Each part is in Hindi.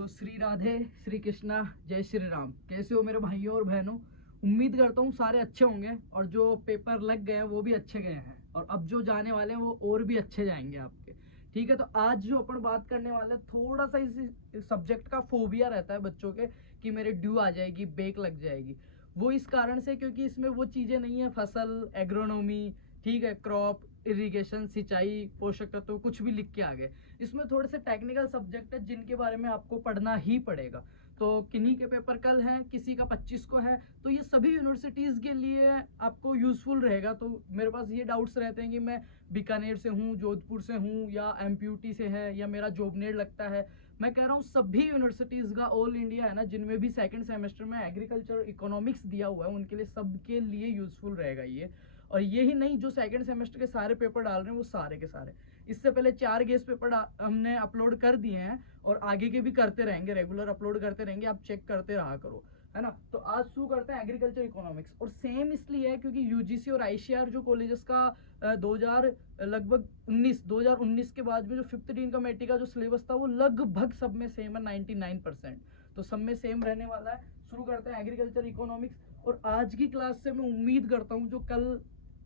तो श्री राधे, श्री कृष्णा, जय श्री राम। कैसे हो मेरे भाइयों और बहनों? उम्मीद करता हूँ सारे अच्छे होंगे और जो पेपर लग गए हैं वो भी अच्छे गए हैं और अब जो जाने वाले हैं वो और भी अच्छे जाएंगे आपके। ठीक है, तो आज जो अपन बात करने वाले हैं, थोड़ा सा इस सब्जेक्ट का फोबिया रहता है बच्चों के कि मेरे ड्यू आ जाएगी, बेक लग जाएगी। वो इस कारण से क्योंकि इसमें वो चीजें नहीं है, फसल, एग्रोनॉमी, ठीक है, क्रॉप, इरिगेशन, सिंचाई, पोषक तत्व, कुछ भी लिख के आ गए। इसमें थोड़े से टेक्निकल सब्जेक्ट है जिनके बारे में आपको पढ़ना ही पड़ेगा। तो किन्हीं के पेपर कल हैं, किसी का 25 को है, तो ये सभी यूनिवर्सिटीज के लिए आपको यूजफुल रहेगा। तो मेरे पास ये डाउट्स रहते हैं कि मैं बीकानेर से हूँ, जोधपुर से हूँ, या एमपीयूटी से है, या मेरा जॉबनेट लगता है। मैं कह रहा हूँ सभी यूनिवर्सिटीज का, ऑल इंडिया है ना, जिनमें भी सेकंड सेमेस्टर में एग्रीकल्चर इकोनॉमिक्स दिया हुआ है, उनके लिए, सबके लिए यूजफुल रहेगा ये। और यही नहीं, जो सेकंड सेमेस्टर के सारे पेपर डाल रहे हैं वो सारे के सारे, इससे पहले 4 गेस्ट पेपर हमने अपलोड कर दिए हैं और आगे के भी करते रहेंगे, रेगुलर अपलोड करते रहेंगे, आप चेक करते रहा करो, है ना। तो आज शुरू करते हैं एग्रीकल्चर इकोनॉमिक्स। और सेम इसलिए है क्योंकि यूजीसी और आईसीआर जो कॉलेजेस का 2019 के बाद में जो 5th डीन कमेटी का जो सिलेबस था वो लगभग सब में सेम है, 99%। तो सब में सेम रहने वाला है। शुरू करते हैं एग्रीकल्चर इकोनॉमिक्स। और आज की क्लास से मैं उम्मीद करता हूँ जो कल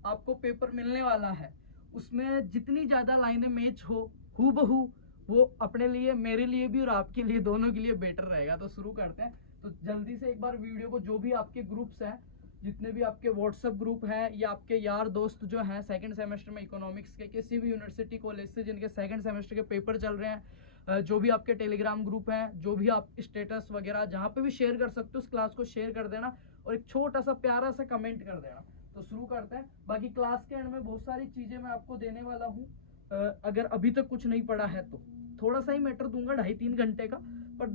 आपको पेपर मिलने वाला है उसमें जितनी ज्यादा लाइनें मैच हो हूबहू, वो अपने लिए, मेरे लिए भी और आपके लिए, दोनों के लिए बेटर रहेगा। तो शुरू करते हैं। तो जल्दी से एक बार वीडियो को, जो भी आपके ग्रुप्स हैं, जितने भी आपके व्हाट्सएप ग्रुप हैं या आपके यार दोस्त जो हैं सेकंड सेमेस्टर में इकोनॉमिक्स के किसी भी यूनिवर्सिटी कॉलेज से जिनके सेकंड सेमेस्टर के पेपर चल रहे हैं, जो भी आपके टेलीग्राम ग्रुप हैं, जो भी आप स्टेटस वगैरह जहां पे भी शेयर कर सकते हो, उस क्लास को शेयर कर देना और एक छोटा सा प्यारा सा कमेंट कर देना। तो शुरू करते हैं। बाकी क्लास के एंड में बहुत सारी चीजें मैं आपको देने वाला हूँ। अगर अभी तक कुछ नहीं पढ़ा है तो थोड़ा सा ही मैटर दूंगा, 2.5-3 घंटे का, पर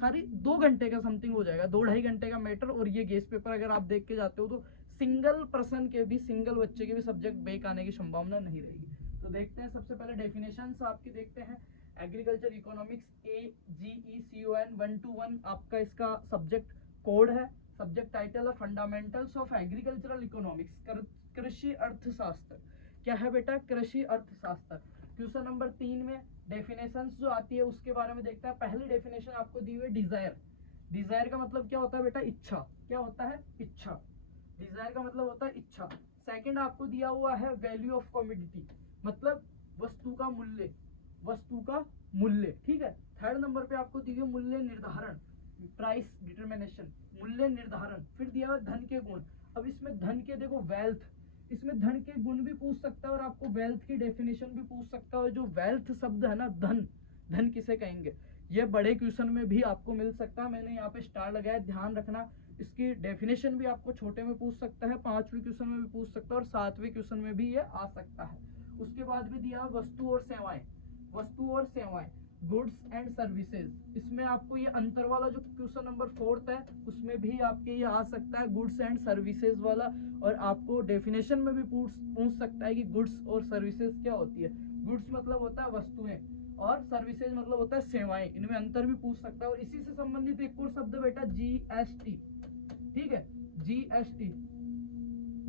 सारी 2 घंटे का समथिंग हो जाएगा, 2-2.5 घंटे का मैटर। और ये गेस्ट पेपर अगर आप देख के जाते हो तो सिंगल पर्सन के भी, सिंगल बच्चे के भी सब्जेक्ट बेक आने की संभावना नहीं रहेगी। तो देखते हैं, सबसे पहले डेफिनेशन आपकी देखते हैं। एग्रीकल्चर इकोनॉमिक्स AGECON 121 आपका इसका सब्जेक्ट कोड है। सब्जेक्ट टाइटल है फंडामेंटल्स ऑफ एग्रीकल्चरल इकोनॉमिक्स, कृषि अर्थशास्त्र। क्या है बेटा? कृषि अर्थशास्त्र। क्वेश्चन नंबर 3 में डेफिनेशंस जो आती है उसके बारे में देखते हैं। पहली डेफिनेशन आपको दी हुई है डिजायर। डिजायर का मतलब क्या होता है बेटा? इच्छा। क्या होता है? इच्छा। डिजायर का मतलब होता है इच्छा। सेकंड आपको दिया हुआ है वैल्यू ऑफ कमोडिटी, मतलब वस्तु का मूल्य, वस्तु का मूल्य, ठीक है। थर्ड नंबर पे आपको दी हुई मूल्य निर्धारण, प्राइस डिटर्मिनेशन, मूल्य निर्धारण। फिर दिया हुआ धन के गुण। अब इसमें धन के देखो, वेल्थ, इसमें धन के गुण भी पूछ सकता है और आपको वेल्थ की डेफिनेशन भी पूछ सकता है। जो वेल्थ शब्द है ना, धन, धन किसे कहेंगे, यह बड़े क्वेश्चन में भी आपको मिल सकता है। मैंने यहाँ पे स्टार लगाया, ध्यान रखना। इसकी डेफिनेशन भी आपको छोटे में पूछ सकता है, 5वीं क्वेश्चन में भी पूछ सकता है और 7वीं क्वेश्चन में भी ये आ सकता है। उसके बाद भी दिया वस्तु और सेवाएं, वस्तु और सेवाएं, गुड्स एंड सर्विसेज। इसमें आपको ये अंतर वाला जो क्वेश्चन नंबर 4 है उसमें भी आपके ये आ सकता है, गुड्स एंड सर्विसेज वाला। और आपको डेफिनेशन में भी पूछ सकता है कि गुड्स और सर्विसेज क्या होती है। गुड्स मतलब होता है वस्तुएं और सर्विसेज मतलब होता है सेवाएं, इनमें अंतर भी पूछ सकता है। और इसी से संबंधित एक और शब्द बेटा GST, ठीक है, GST,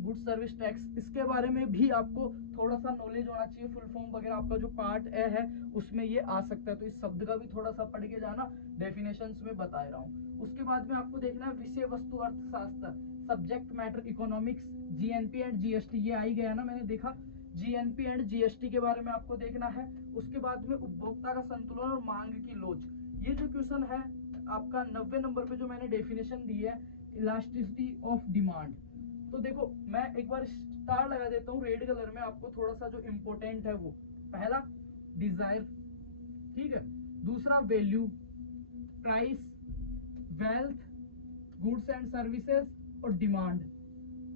गुड सर्विस टैक्स। इसके बारे में भी आपको थोड़ा सा नॉलेज होना चाहिए। फुल फॉर्म वगैरह आपका जो पार्ट ए है उसमें ये आ सकता है, तो इस शब्द का भी थोड़ा सा पढ़ के जाना, डेफिनेशंस में बता रहा हूँ। उसके बाद में आपको देखना है विषय वस्तु अर्थशास्त्र, subject matter economics, GNP and GST। ये आ ही गया ना, मैंने देखा। GNP एंड GST के बारे में आपको देखना है। उसके बाद में उपभोक्ता का संतुलन और मांग की लोच। ये जो क्वेश्चन है आपका 90 नंबर पे जो मैंने डेफिनेशन दी है, इलास्टिसिटी ऑफ डिमांड। तो देखो मैं एक बार स्टार लगा देता हूँ रेड कलर में, आपको थोड़ा सा जो इंपॉर्टेंट है वो, पहला डिजायर, ठीक है, दूसरा value, price, wealth, goods and services और डिमांड,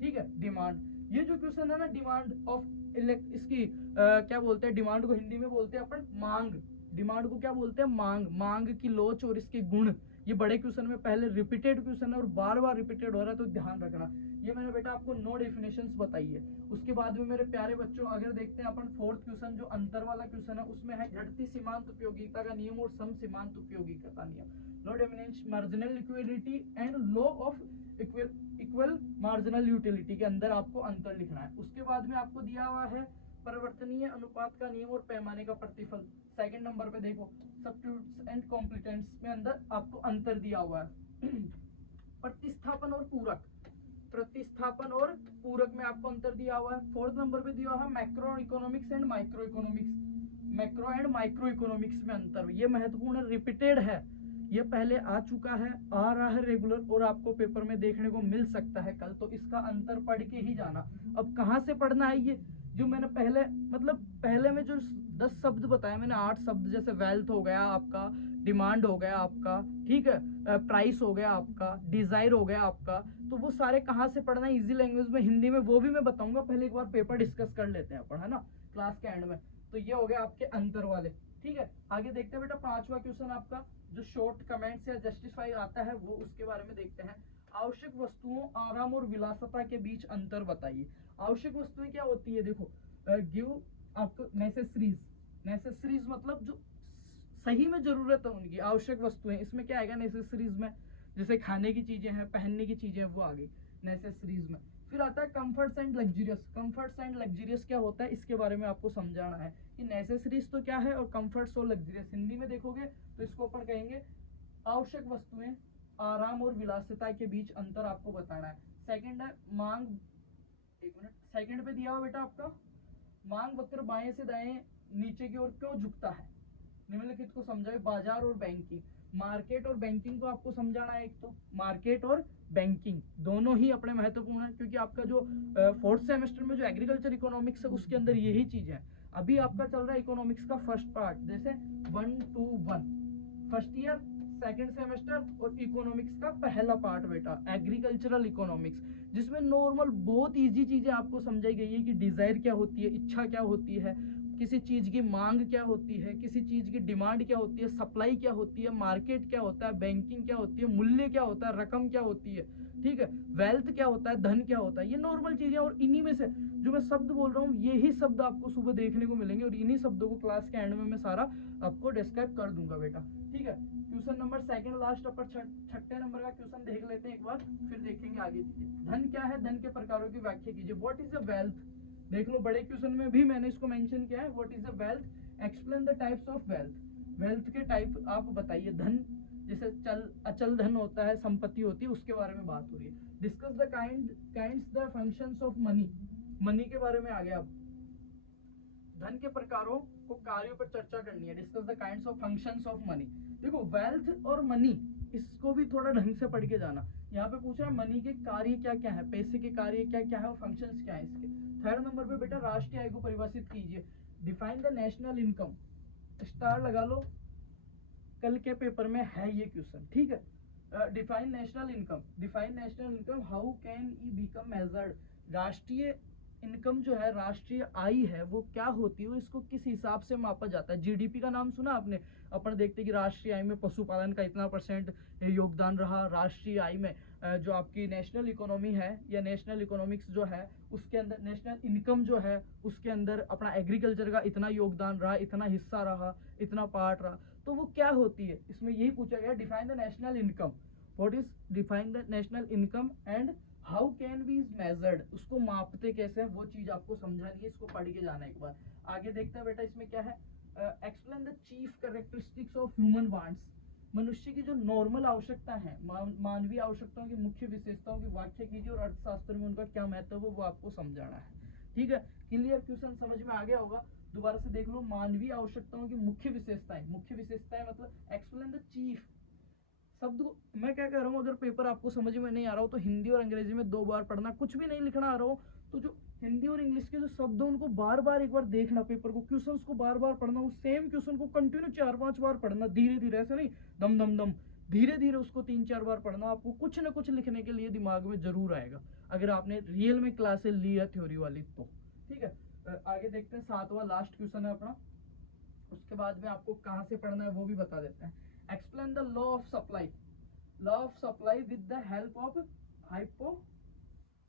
ठीक है, डिमांड। ये जो क्वेश्चन है ना, डिमांड ऑफ इसकी क्या बोलते हैं, डिमांड को हिंदी में बोलते हैं अपन मांग। डिमांड को क्या बोलते हैं? मांग। मांग की लोच और इसके गुण, ये बड़े क्वेश्चन में पहले रिपीटेड क्वेश्चन है और बार बार रिपीटेड हो रहा है, तो ध्यान रखना। ये मैंने बेटा आपको 9 डेफिनेशंस बताई है। उसके बाद में मेरे प्यारे बच्चों अगर देखते हैं अपन 4th क्वेश्चन, जो अंतर वाला क्वेश्चन है, उसमें है घटती सीमांत उपयोगिता का नियम और सम सीमांत उपयोगिता का नियम, law diminish marginal liquidity and law of equal marginal utility के अंदर आपको अंतर लिखना है। उसके बाद में आपको दिया हुआ है परिवर्तनीय अनुपात का नियम और पैमाने का प्रतिफल। सेकंड नंबर पे देखो सब्स्टिट्यूट्स एंड कॉम्प्लिटेंट्स में अंदर आपको अंतर दिया हुआ है। प्रतिस्थापन और पूरक, प्रतिस्थापन और पूरक में आपको अंतर दिया हुआ है। फोर्थ नंबर पे दिया हुआ है macro economics and micro economics, macro and micro economics में अंतर, ये महत्वपूर्ण रिपीटेड है, ये पहले आ चुका है, आ रहा है रेगुलर और आपको पेपर में देखने को मिल सकता है कल, तो इसका अंतर पढ़ के ही जाना। अब कहाँ से पढ़ना है ये, जो मैंने पहले मतलब पहले में जो 10 शब्द बताए मैंने, 8 शब्द, जैसे वेल्थ हो गया आपका, डिमांड हो गया आपका, ठीक है, प्राइस हो गया आपका, डिजायर हो गया आपका, तो वो सारे कहाँ से पढ़ना है इजी लैंग्वेज में, हिंदी में, वो भी मैं बताऊंगा। पहले एक बार पेपर डिस्कस कर लेते हैं अपन, है ना, क्लास के एंड में। तो ये हो गया आपके अंतर वाले, ठीक है। आगे देखते हैं बेटा 5वां क्वेश्चन आपका, जो शॉर्ट कमेंट्स या जस्टिफाई आता है वो उसके बारे में देखते हैं। आवश्यक वस्तुओं, आराम और विलासता के बीच अंतर बताइए। आवश्यक वस्तुएं क्या होती है, देखो गिव आपको नेसेसरीज, नेसेसरीज मतलब जो सही में जरूरत है उनकी, आवश्यक वस्तुएं, इसमें क्या आएगा नेसेसरीज में, जैसे खाने की चीजें हैं, पहनने की चीजें हैं, वो आ गई नेसेसरीज में। फिर आता है comforts and luxurious, comforts and luxurious क्या होता है इसके बारे में आपको समझाना है कि नेसेसरीज तो क्या है और कंफर्ट्स और लग्जरियस, हिंदी में देखोगे तो इसको अपन कहेंगे आवश्यक वस्तुएं, आराम और विलासिता के बीच अंतर आपको बताना है। सेकंड है मांग, एक मिनट, सेकंड पे दिया हुआ बेटा आपका, मांग वक्र बाएं से दाएं नीचे की ओर क्यों झुकता है, निम्नलिखित को समझाए। बाजार और बैंकिंग, मार्केट और बैंकिंग को आपको समझाना है। एक तो मार्केट और बैंकिंग दोनों ही अपने महत्वपूर्ण है, क्योंकि आपका जो 4th सेमेस्टर में जो एग्रीकल्चर इकोनॉमिक्स है उसके अंदर यही चीज है। अभी आपका चल रहा है इकोनॉमिक्स का फर्स्ट पार्ट, जैसे 1 to 1 first year, second semester और इकोनॉमिक्स का पहला पार्ट बेटा एग्रीकल्चरल इकोनॉमिक्स, जिसमें नॉर्मल बहुत इजी चीजें आपको समझाई गई है कि डिजायर क्या होती है, इच्छा क्या होती है, किसी चीज की मांग क्या होती है, किसी चीज की डिमांड क्या होती है, सप्लाई क्या होती है, मार्केट क्या होता है, बैंकिंग क्या होती है, मूल्य क्या होता है, रकम क्या होती है, ठीक है, वेल्थ क्या होता है, धन क्या होता है, ये नॉर्मल चीजें। और इन्हीं में से जो मैं शब्द बोल रहा हूँ यही शब्द आपको सुबह देखने को मिलेंगे और इन्हीं शब्दों को क्लास के एंड में मैं सारा आपको डिस्क्राइब कर दूंगा बेटा, ठीक है। क्वेश्चन नंबर सेकंड लास्ट अपन छठे नंबर का क्वेश्चन देख लेते हैं एक बार, फिर देखेंगे आगे चीजें। धन क्या है, धन के प्रकारों की व्याख्या कीजिए। व्हाट इज अ वेल्थ, देख लो बड़े क्वेश्चन में भी मैंने इसको मेंशन किया है। What is the wealth, explain the types of wealth, wealth के टाइप आप बताइए। धन जैसे चल अचल धन होता है, संपत्ति होती है, उसके बारे में बात हो रही है। Discuss the kinds the functions of money, money के बारे में आ गया। अब धन के प्रकारों को कार्यों पर चर्चा करनी है। Discuss the kinds of functions of money. देखो वेल्थ और मनी इसको भी थोड़ा ढंग से पढ़ के जाना। यहाँ पे पूछा है मनी के कार्य क्या क्या है, पैसे के कार्य क्या क्या है और फंक्शंस क्या है इसके। थर्ड नंबर पे बेटा राष्ट्रीय आय को परिभाषित कीजिए। Define the national income, star लगा लो, कल के पेपर में है ये क्वेश्चन, ठीक है। Define national income, define national income, how can E become measured. राष्ट्रीय इनकम जो है, राष्ट्रीय आय है, वो क्या होती है, इसको किस हिसाब से मापा जाता है। जीडीपी का नाम सुना आपने, अपन देखते हैं कि राष्ट्रीय आय में पशुपालन का इतना % योगदान रहा। राष्ट्रीय आय में जो आपकी नेशनल इकोनॉमी है या नेशनल इकोनॉमिक्स जो है उसके अंदर नेशनल इनकम जो है उसके अंदर अपना एग्रीकल्चर का इतना योगदान रहा, इतना हिस्सा रहा, इतना पार्ट रहा, तो वो क्या होती है, इसमें यही पूछा गया। Define the national income, what is define the national income and how can be is measured, उसको मापते कैसे हैं वो चीज आपको समझानी है, इसको पढ़ के जाना एक बार। आगे देखते हैं बेटा इसमें क्या है। Explain the chief characteristics of human wants, मनुष्य की जो नॉर्मल आवश्यकता है, मानवीय आवश्यकताओं की मुख्य विशेषताओं की व्याख्या कीजिए और अर्थशास्त्र में उनका क्या महत्व है वो आपको समझाना है, ठीक है। क्लियर, क्वेश्चन समझ में आ गया होगा। दोबारा से देख लो, मानवीय आवश्यकताओं की मुख्य विशेषताएं, मुख्य विशेषताएं मतलब एक्सप्लेन द चीफ शब्द को मैं क्या कह रहा हूँ, अगर पेपर आपको समझ में नहीं आ रहा हो तो हिंदी और अंग्रेजी में 2 बार पढ़ना, कुछ भी नहीं लिखना आ रहा हो तो जो हिंदी और इंग्लिश के जो शब्द हैं उनको बार बार एक बार देखना, पेपर को, क्वेश्चंस को बार बार पढ़ना, उस सेम क्वेश्चन को कंटिन्यू 4-5 बार पढ़ना, धीरे धीरे, ऐसे नहीं दम दम दम, धीरे धीरे उसको 3-4 बार पढ़ना। आपको कुछ ना कुछ लिखने के लिए दिमाग में जरूर आएगा अगर आपने रियल में क्लासेस ली है थ्योरी वाली तो, ठीक है। आगे देखते हैं 7वां लास्ट क्वेश्चन है अपना, उसके बाद में आपको कहाँ से पढ़ना है वो भी बता देते हैं। Explain the law of supply, law of supply with the help of hypo,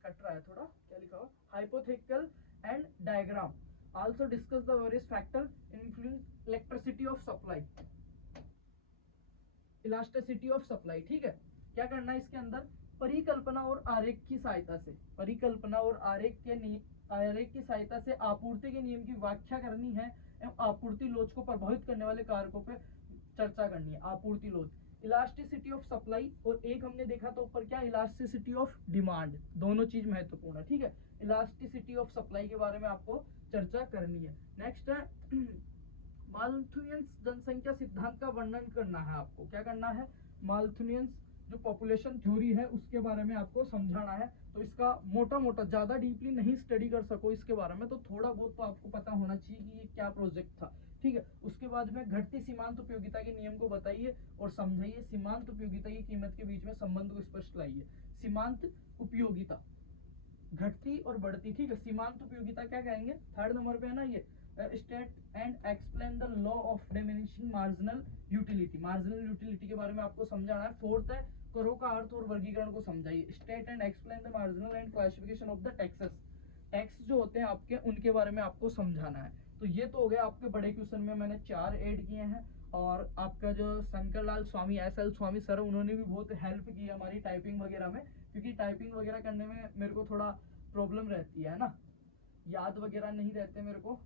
cut रहा है थोड़ा, क्या लिखा हुआ, hypothetical and diagram. Also discuss the various factor influence elasticity of supply, elasticity of supply, ठीक है। क्या करना है इसके अंदर, परिकल्पना और आरेख की सहायता से, परिकल्पना और आरेख के आरेख की सहायता से आपूर्ति के नियम की व्याख्या करनी है एवं आपूर्ति लोच को प्रभावित करने वाले कारकों पर चर्चा करनी है। आपूर्ति लोच, इलास्टिसिटी ऑफ सप्लाई, और एक हमने देखा तो ऊपर क्या, इलास्टिसिटी ऑफ डिमांड, दोनों चीज महत्वपूर्ण है, ठीक है। इलास्टिसिटी ऑफ सप्लाई के बारे में आपको चर्चा करनी है। नेक्स्ट है माल्थुनियंस जनसंख्या सिद्धांत का वर्णन करना है आपको। क्या करना है, माल्थुनियंस जो पॉपुलेशन थ्योरी है उसके बारे में आपको समझाना है। तो इसका मोटा मोटा, ज्यादा डीपली नहीं स्टडी कर सको इसके बारे में, तो थोड़ा बहुत तो आपको पता होना चाहिए कि ये क्या प्रोजेक्ट था, ठीक है। उसके बाद में घटती सीमांत उपयोगिता के नियम को बताइए और समझाइए। सीमांत उपयोगिता की कीमत के बीच में संबंध को स्पष्ट लाइए। सीमांत उपयोगिता घटती और बढ़ती, ठीक है। सीमांत उपयोगिता क्या कहेंगे, थर्ड नंबर पे है ना ये, state and explain the law of diminishing marginal utility. Marginal utility के बारे में आपको समझाना है। फोर्थ है करों का अर्थ और वर्गीकरण को समझाइए। State and explain the marginal and classification of the taxes. Tax जो होते हैं आपके, उनके बारे में आपको समझाना है। तो ये तो हो गया आपके बड़े क्वेश्चन में, मैंने 4 ऐड किए हैं। और आपका जो शंकर लाल स्वामी, SL स्वामी सर, उन्होंने भी बहुत हेल्प की हमारी टाइपिंग वगैरह में, क्योंकि टाइपिंग वगैरह करने में मेरे को थोड़ा प्रॉब्लम रहती है ना, याद वगैरह नहीं रहते मेरे को,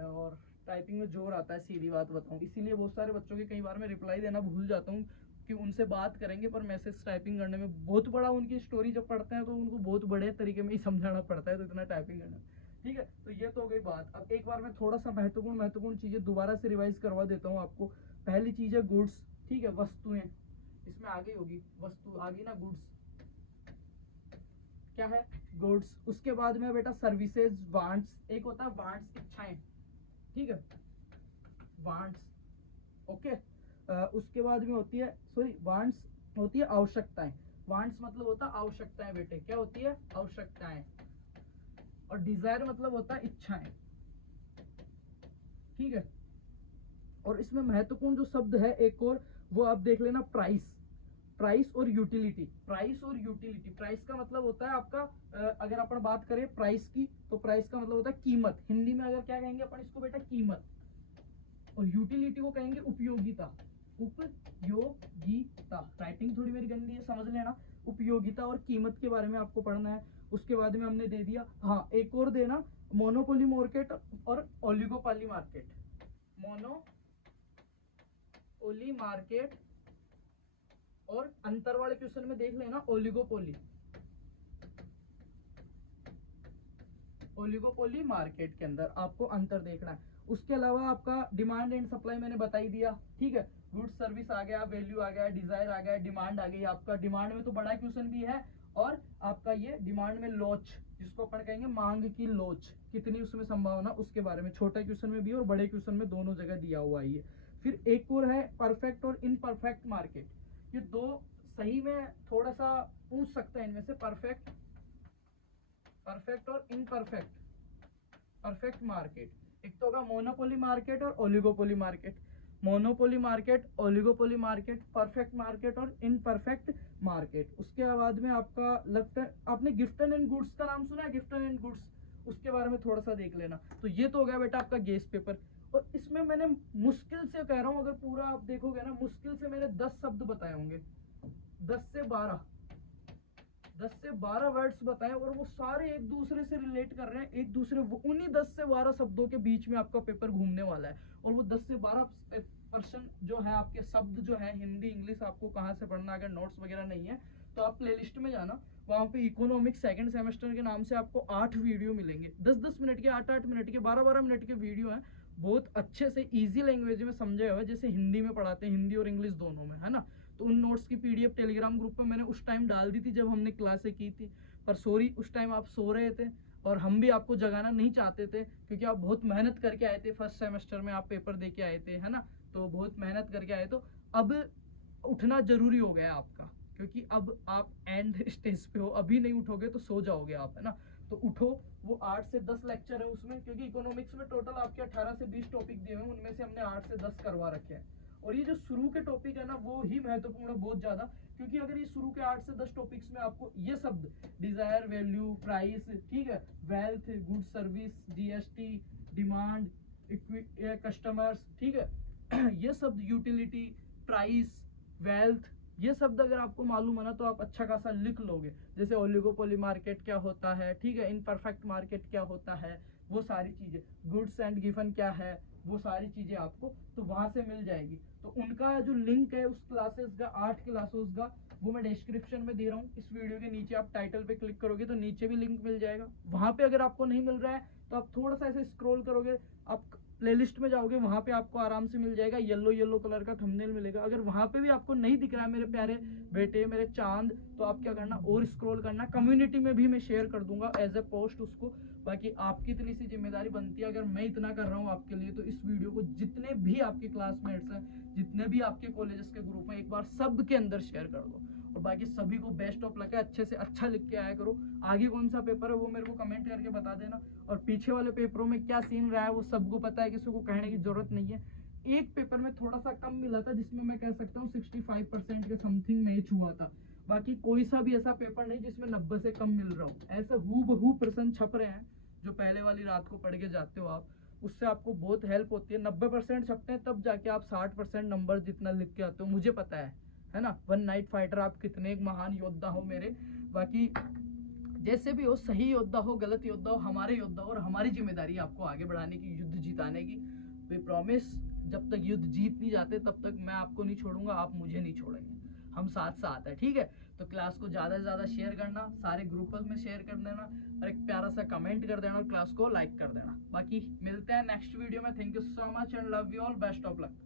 और टाइपिंग में जोर आता है, सीधी बात बताऊं। इसीलिए बहुत सारे बच्चों के कई बार मैं रिप्लाई देना भूल जाता हूँ कि उनसे बात करेंगे, पर मैसेज टाइपिंग करने में बहुत बड़ा, उनकी स्टोरी जब पढ़ते हैं तो उनको बहुत बड़े तरीके में ही समझाना पड़ता है, तो इतना टाइपिंग करना, ठीक है। तो ये तो हो गई बात। अब एक बार मैं थोड़ा सा महत्वपूर्ण चीजें दोबारा से रिवाइज करवा देता हूँ आपको। पहली चीज है गुड्स, ठीक है, वस्तुएं, इसमें आगे होगी वस्तु, आगे ना गुड्स, क्या है, गुड्स। उसके बाद में बेटा सर्विसेज, वांट्स, एक होता है वांट्स, इच्छाएं, ठीक है, वांट्स, ओके। उसके बाद में होती है, सॉरी, वांट्स होती है आवश्यकताएं। वांट्स मतलब होता है आवश्यकताएं बेटे, क्या होती है, आवश्यकताएं। और डिजायर मतलब होता है इच्छाएं, ठीक है। और इसमें महत्वपूर्ण जो शब्द है एक और, वो आप देख लेना, प्राइस। प्राइस और यूटिलिटी। प्राइस और यूटिलिटी, प्राइस का मतलब होता है आपका, अगर अपन बात करें प्राइस की, तो प्राइस का मतलब होता है कीमत। हिंदी में अगर क्या कहेंगे अपन इसको बेटा, कीमत। और यूटिलिटी को कहेंगे उपयोगिता। उपयोगिता, राइटिंग थोड़ी मेरी गंदी है, समझ लेना। उपयोगिता और कीमत के बारे में आपको पढ़ना है। उसके बाद में हमने दे दिया, हाँ एक और देना, मोनोपोली मार्केट और ओलिगोपोली मार्केट। मोनोपोली मार्केट, और अंतर वाले क्वेश्चन में देख लेना ओलिगोपोली, ओलिगोपोली मार्केट के अंदर आपको अंतर देखना है। उसके अलावा आपका डिमांड एंड सप्लाई मैंने बता ही दिया, ठीक है। गुड्स सर्विस आ गया, वैल्यू आ गया, डिजायर आ गया, डिमांड आ गई। आपका डिमांड में तो बड़ा क्वेश्चन भी है, और आपका ये डिमांड में लोच, जिसको अपन कहेंगे मांग की लोच, कितनी उसमें संभावना, उसके बारे में छोटे क्वेश्चन में भी और बड़े क्वेश्चन में दोनों जगह दिया हुआ है ये। फिर एक और है परफेक्ट और इनपरफेक्ट मार्केट। ये दो सही में थोड़ा सा पूछ सकते हैं इनमें से, परफेक्ट और इनपरफेक्ट, परफेक्ट मार्केट। एक तो होगा मोनोपोली मार्केट और oligopoly market. Monopoly market, oligopoly market, perfect market और इनपरफेक्ट मार्केट। उसके बाद में आपका लगता है आपने गिफ्टन एंड गुड्स का नाम सुना है, गिफ्टन एंड गुड्स, उसके बारे में थोड़ा सा देख लेना। तो ये तो हो गया बेटा आपका गेस पेपर। और इसमें मैंने मुश्किल से कह रहा हूं, अगर पूरा आप देखोगे ना, मुश्किल से मैंने 10 शब्द बताए होंगे, 10 से 12 वर्ड्स बताए, और वो सारे एक दूसरे से रिलेट कर रहे हैं, एक दूसरे, उन्हीं 10 से 12 शब्दों के बीच में आपका पेपर घूमने वाला है। और वो 10 से 12% जो है आपके शब्द जो है हिंदी इंग्लिश, आपको कहाँ से पढ़ना, अगर नोट्स वगैरह नहीं है तो आप प्लेलिस्ट में जाना, वहां पे इकोनॉमिक्स सेकंड सेमेस्टर के नाम से आपको 8 वीडियो मिलेंगे, 10-10 मिनट के, 8-8 मिनट के, 12-12 मिनट के वीडियो हैं, बहुत अच्छे से इजी लैंग्वेज में समझे हुए, जैसे हिंदी में पढ़ाते हैं, हिंदी और इंग्लिश दोनों में, है ना। तो उन नोट्स की PDF टेलीग्राम ग्रुप में मैंने उस टाइम डाल दी थी जब हमने क्लासें की थी, पर सॉरी उस टाइम आप सो रहे थे, और हम भी आपको जगाना नहीं चाहते थे, क्योंकि आप बहुत मेहनत करके आए थे, फर्स्ट सेमेस्टर में आप पेपर दे के आए थे, है ना, तो बहुत मेहनत करके आए, तो अब उठना जरूरी हो गया आपका, क्योंकि अब आप एंड स्टेज पे हो, अभी नहीं उठोगे तो सो जाओगे आप, है ना। तो उठो, वो 8 से 10 लेक्चर है उसमें, क्योंकि इकोनॉमिक्स में टोटल आपके 18 से 20 टॉपिक दिए हुए हैं, उनमें से हमने 8 से 10 करवा रखे हैं। और ये जो शुरू के टॉपिक है ना, वो ही महत्वपूर्ण है बहुत ज्यादा, क्योंकि अगर ये शुरू के 8 से 10 टॉपिक्स में आपको ये शब्द डिजायर, वैल्यू, प्राइस, ठीक है, wealth, good service, GST, demand, customers, ठीक है, ये शब्द यूटिलिटी, प्राइस, वेल्थ, ये शब्द अगर आपको मालूम है ना तो आप अच्छा खासा लिख लोगे। जैसे ओलिगोपोली मार्केट क्या होता है, ठीक है, इनपरफेक्ट मार्केट क्या होता है, वो सारी चीजें, गुड्स एंड गिवन क्या है, वो सारी चीजें आपको तो वहां से मिल जाएगी। तो उनका जो लिंक है उस क्लासेस का, 8 क्लासेस का, वो मैं डिस्क्रिप्शन में दे रहा हूँ। इस वीडियो के नीचे आप टाइटल पे क्लिक करोगे तो नीचे भी लिंक मिल जाएगा। वहां पे अगर आपको नहीं मिल रहा है तो आप थोड़ा सा ऐसे स्क्रॉल करोगे, आप प्लेलिस्ट में जाओगे, वहां पे आपको आराम से मिल जाएगा, येलो येलो कलर का थंबनेल मिलेगा। अगर वहां पे भी आपको नहीं दिख रहा है मेरे प्यारे बेटे, मेरे चांद, तो आप क्या करना, और स्क्रॉल करना, कम्युनिटी में भी मैं शेयर कर दूंगा एज ए पोस्ट उसको। बाकी आपकी इतनी सी जिम्मेदारी बनती है, अगर मैं इतना कर रहा हूँ आपके लिए, तो इस वीडियो को जितने भी आपके क्लासमेट्स हैं, जितने भी आपके कॉलेजेस के ग्रुप हैं, एक बार सब के अंदर शेयर कर दो। और बाकी सभी को बेस्ट ऑफ लक है, अच्छे से अच्छा लिख के आया करो। आगे कौन सा पेपर है वो मेरे को कमेंट करके बता देना, और पीछे वाले पेपरों में क्या सीन रहा है वो सबको पता है, किसी को कहने की जरूरत नहीं है। एक पेपर में थोड़ा सा कम मिला था, जिसमें मैं कह सकता हूँ 65% के समथिंग मैच हुआ था। बाकी कोई सा भी ऐसा पेपर नहीं जिसमें 90 से कम मिल रहा हो। ऐसे हूबहू प्रश्न छप रहे हैं जो पहले वाली रात को पढ़ के जाते हो आप, उससे आपको बहुत हेल्प होती है। 90% छपते हैं तब जाके आप 60% नंबर जितना लिख के आते हो, मुझे पता है ना। वन नाइट फाइटर, आप कितने एक महान योद्धा हो मेरे। बाकी जैसे भी हो, सही योद्धा हो, गलत योद्धा हो, हमारे योद्धा हो, और हमारी जिम्मेदारी है आपको आगे बढ़ाने की, युद्ध जिताने की। वी प्रॉमिस, जब तक युद्ध जीत नहीं जाते तब तक मैं आपको नहीं छोड़ूंगा, आप मुझे नहीं छोड़ेंगे, हम साथ साथ है, ठीक है। तो क्लास को ज्यादा से ज्यादा शेयर करना, सारे ग्रुप्स में शेयर कर देना, और एक प्यारा सा कमेंट कर देना, और क्लास को लाइक कर देना। बाकी मिलते हैं नेक्स्ट वीडियो में। Thank you so much and love you all, best of luck.